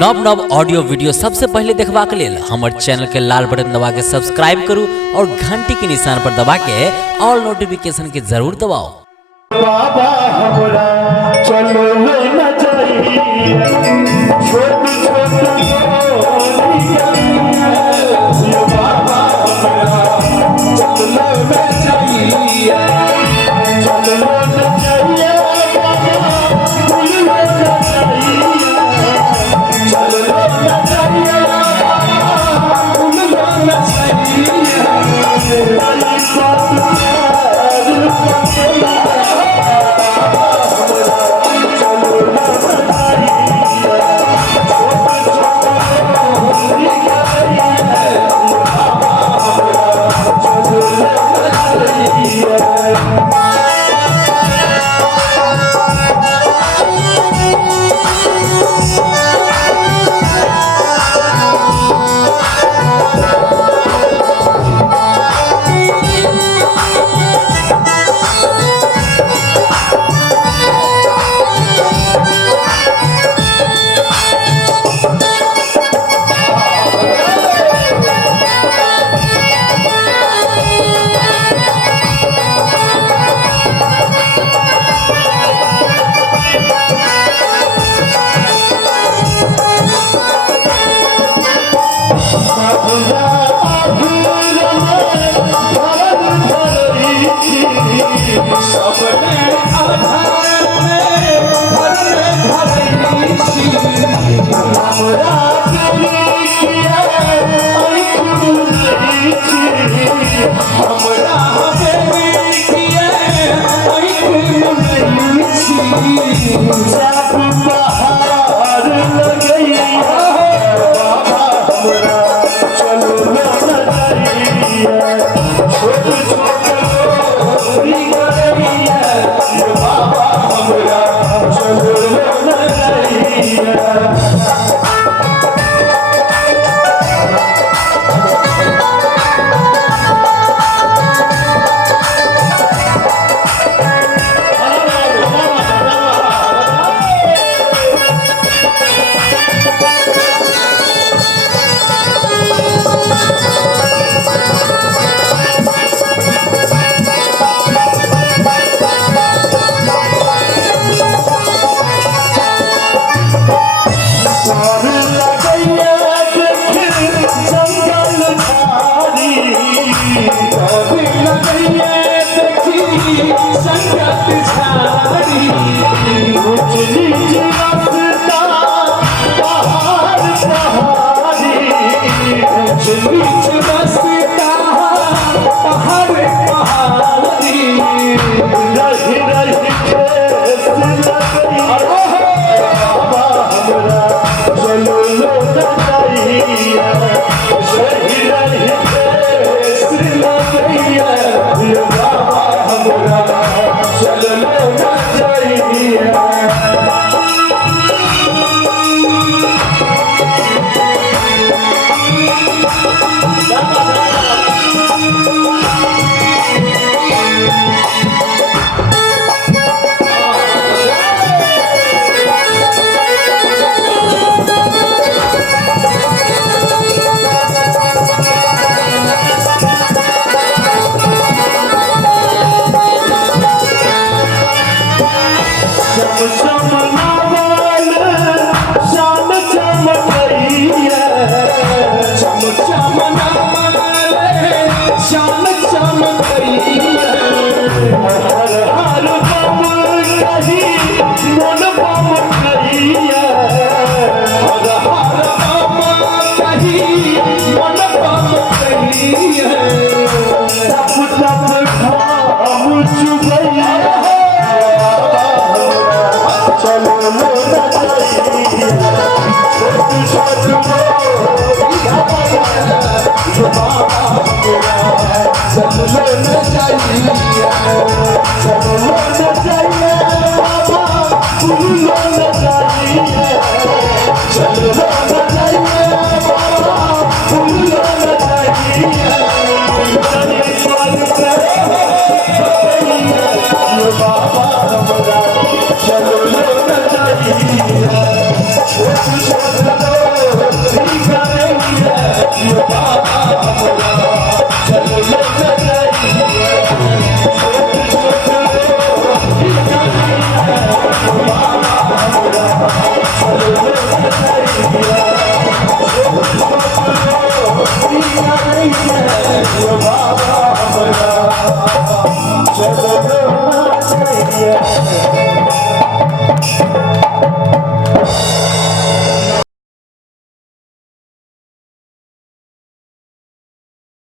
नव नव audio video सबसे पहले देखबा के लेल हमर चैनल के लाल बटन दबा के सब्सक्राइब करू और घंटी के निशान पर दबा के ऑल नोटिफिकेशन के जरूर दबाओ। बाबा हमरा चलो न जाइए छोट छोट गोलियां ये बाबा हमरा चलो न जाइए चलो न जाइए बाबा चलो न जाइए चलो न जाइए बाबा चलो न जाइए